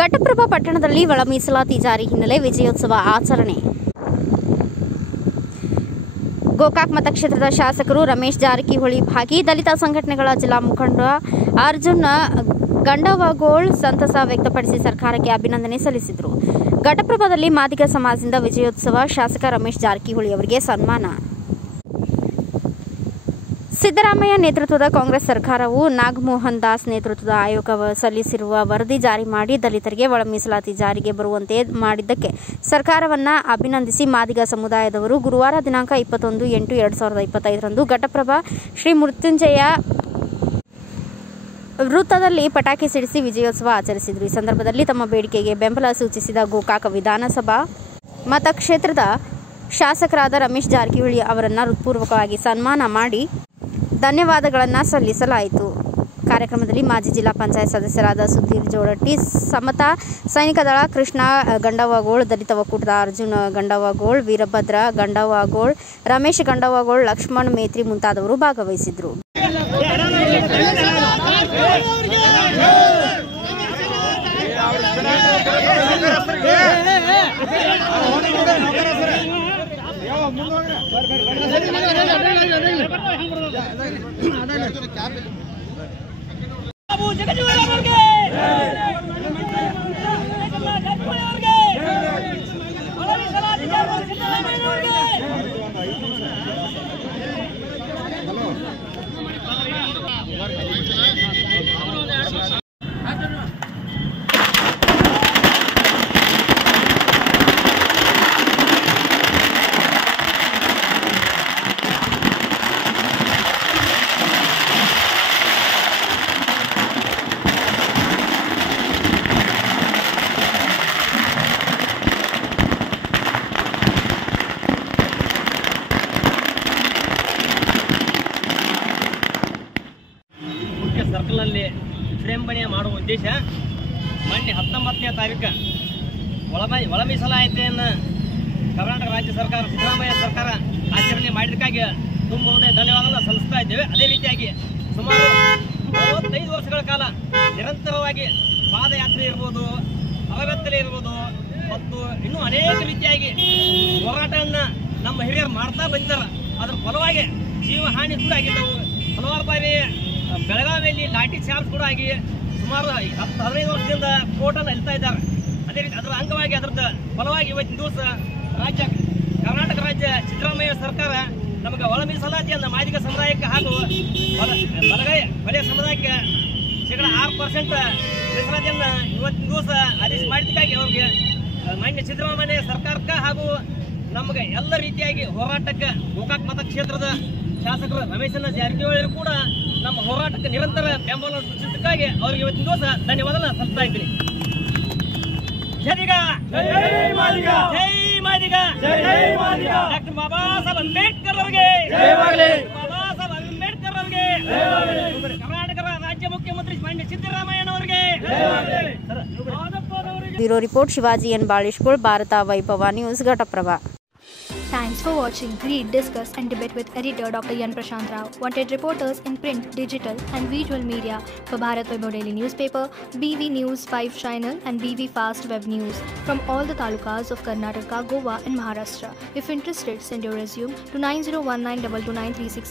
ಘಟಪ್ರಭಾ ಪಟ್ಟಣದಲ್ಲಿ ಒಳ ಮೀಸಲಾತಿ ಜಾರಿ ಹಿನ್ನೆಲೆ ವಿಜಯೋತ್ಸವ ಆಚರಣೆ. ಗೋಕಾಕ್ ಮತಕ್ಷೇತ್ರದ ಶಾಸಕರು ರಮೇಶ್ ಜಾರಕಿಹೊಳಿ ಭಾಗಿ. ದಲಿತ ಸಂಘಟನೆಗಳ ಜಿಲ್ಲಾ ಮುಖಂಡ ಅರ್ಜುನ್ ಗಂಡವಗೋಳ್ ಸಂತಸ ವ್ಯಕ್ತಪಡಿಸಿ ಸರ್ಕಾರಕ್ಕೆ ಅಭಿನಂದನೆ ಸಲ್ಲಿಸಿದರು. ಘಟಪ್ರಭಾದಲ್ಲಿ ಮಾದಿಗ ಸಮಾಜದಿಂದ ವಿಜಯೋತ್ಸವ, ಶಾಸಕ ರಮೇಶ್ ಜಾರಕಿಹೊಳಿ ಅವರಿಗೆ ಸನ್ಮಾನ. ಸಿದ್ದರಾಮಯ್ಯ ನೇತೃತ್ವದ ಕಾಂಗ್ರೆಸ್ ಸರ್ಕಾರವು ನಾಗಮೋಹನ್ ದಾಸ್ ನೇತೃತ್ವದ ಆಯೋಗ ಸಲ್ಲಿಸಿರುವ ವರದಿ ಜಾರಿ ಮಾಡಿ ದಲಿತರಿಗೆ ಒಳ ಮೀಸಲಾತಿ ಜಾರಿಗೆ ಬರುವಂತೆ ಮಾಡಿದ್ದಕ್ಕೆ ಸರ್ಕಾರವನ್ನು ಅಭಿನಂದಿಸಿ ಮಾದಿಗ ಸಮುದಾಯದವರು ಗುರುವಾರ ದಿನಾಂಕ 21/8/2025 ಘಟಪ್ರಭಾ ಶ್ರೀ ಮೃತ್ಯುಂಜಯ ವೃತ್ತದಲ್ಲಿ ಪಟಾಕಿ ಸಿಡಿಸಿ ವಿಜಯೋತ್ಸವ ಆಚರಿಸಿದರು. ಈ ಸಂದರ್ಭದಲ್ಲಿ ತಮ್ಮ ಬೇಡಿಕೆಗೆ ಬೆಂಬಲ ಸೂಚಿಸಿದ ಗೋಕಾಕ ವಿಧಾನಸಭಾ ಮತಕ್ಷೇತ್ರದ ಶಾಸಕರಾದ ರಮೇಶ್ ಜಾರಕಿಹೊಳಿ ಅವರನ್ನು ಹೃತ್ಪೂರ್ವಕವಾಗಿ ಸನ್ಮಾನ ಮಾಡಿ ಧನ್ಯವಾದಗಳನ್ನು ಸಲ್ಲಿಸಲಾಯಿತು. ಕಾರ್ಯಕ್ರಮದಲ್ಲಿ ಮಾಜಿ ಜಿಲ್ಲಾ ಪಂಚಾಯತ್ ಸದಸ್ಯರಾದ ಸುಧೀರ್ ಜೋಡಟ್ಟಿ, ಸಮತಾ ಸೈನಿಕ ದಳ ಕೃಷ್ಣ ಗಂಡವಗೋಳ್, ದಲಿತ ಒಕ್ಕೂಟದ ಅರ್ಜುನ್ ಗಂಡವಗೋಳ್, ವೀರಭದ್ರ ಗಂಡವಗೋಳ್, ರಮೇಶ್ ಗಂಡವಗೋಳ್, ಲಕ್ಷ್ಮಣ್ ಮೇತ್ರಿ ಮುಂತಾದವರು ಭಾಗವಹಿಸಿದ್ರು. ಸರ್ಕಲ್ನಲ್ಲಿ ವಿಜೃಂಭಣೆ ಮಾಡುವ ಉದ್ದೇಶ ಮೊನ್ನೆ 19ನೇ ತಾರೀಕು ಒಳ ಮೀಸಲಾತಿಯನ್ನು ಕರ್ನಾಟಕ ರಾಜ್ಯ ಸರ್ಕಾರ, ಸಿದ್ದರಾಮಯ್ಯ ಸರ್ಕಾರ ಆಚರಣೆ ಮಾಡಿದ್ದಕ್ಕಾಗಿ ತುಂಬುವುದೇ ಧನ್ಯವಾದಗಳನ್ನು ಸಲ್ಲಿಸ್ತಾ ಇದ್ದೇವೆ. ಅದೇ ರೀತಿಯಾಗಿ ಸುಮಾರು 35 ವರ್ಷಗಳ ಕಾಲ ನಿರಂತರವಾಗಿ ಪಾದಯಾತ್ರೆ ಇರ್ಬೋದು, ಅಲವೆತ್ತಲೆ ಇರ್ಬೋದು ಮತ್ತು ಇನ್ನೂ ಅನೇಕ ರೀತಿಯಾಗಿ ಹೋರಾಟವನ್ನು ನಮ್ಮ ಹಿರಿಯರು ಮಾಡ್ತಾ ಬಂದಿದ್ದಾರೆ. ಅದರ ಫಲವಾಗಿ ಜೀವ ಹಾನಿ ಕೂಡ ಆಗಿದ್ದವು. ಹಲವಾರು ಬಾರಿ ಬೆಳಗಾವಿಯಲ್ಲಿ ಲಾಠಿ ಚಾರ್ಜ್ ಕೂಡ ಆಗಿ ಸುಮಾರು 10-15 ವರ್ಷದಿಂದ ಕೋರ್ಟನ್ನು ಎಲ್ತಾ ಇದ್ದಾರೆ. ಅದೇ ರೀತಿ ಅದರ ಅಂಗವಾಗಿ ಅದರದ ಫಲವಾಗಿ ಇವತ್ತಿನ ದಿವಸ ಕರ್ನಾಟಕ ರಾಜ್ಯ ಸಿದ್ದರಾಮಯ್ಯ ಸರ್ಕಾರ ನಮಗೆ ಒಳ ಮೀಸಲಾತಿಯನ್ನು ಮಾದಿಗ ಸಮುದಾಯಕ್ಕೆ ಹಾಗೂ ಬಲಿಯ ಸಮುದಾಯಕ್ಕೆ 6% ಮೀಸಲಾತಿಯನ್ನು ಇವತ್ತಿನ ದಿವಸ ಆದೇಶ ಮಾಡಿದ್ದಕ್ಕಾಗಿ ಅವ್ರಿಗೆ ಮಾನ್ಯ ಸಿದ್ದರಾಮಯ್ಯ ಸರ್ಕಾರಕ್ಕೆ ಹಾಗೂ ನಮಗೆ ಎಲ್ಲ ರೀತಿಯಾಗಿ ಹೋರಾಟಕ್ಕೆ ಗೋಕಾಕ್ ಮತಕ್ಷೇತ್ರದ ಶಾಸಕರು ರಮೇಶ್ ಜಾರಕಿಹೊಳಿ ಕೂಡ ನಮ್ಮ ಹೋರಾಟಕ್ಕೆ ನಿರಂತರ ಬೆಂಬಲ ಸೂಚಿಸಿದ್ದಕ್ಕಾಗಿ ಅವರಿಗೆ ಇವತ್ತಿನ ದಿವಸ ಧನ್ಯವಾದ ಸಲ್ಲಿಸ್ತಾ ಇದ್ದೀನಿ. ಡಾಕ್ಟರ್ ಬಾಬಾ ಸಾಹೇಬ್ ಅಂಬೇಡ್ಕರ್ ಅವರಿಗೆ, ಕರ್ನಾಟಕ ರಾಜ್ಯ ಮುಖ್ಯಮಂತ್ರಿ ಮಾನ್ಯ ಸಿದ್ದರಾಮಯ್ಯನವರಿಗೆ. Bureau report Shivaji N Balishkol, Bharat Vaibhav news, Ghataprabha. Thanks for watching Read, Discuss and Debate with editor Dr. Yan Prashant Rao. Wanted reporters in print, digital and visual media for Bharat Vaibhav Daily Newspaper, BV News 5 Channel and BV Fast Web News from all the talukas of Karnataka, Goa and Maharashtra. If interested, send your resume to 9019229363.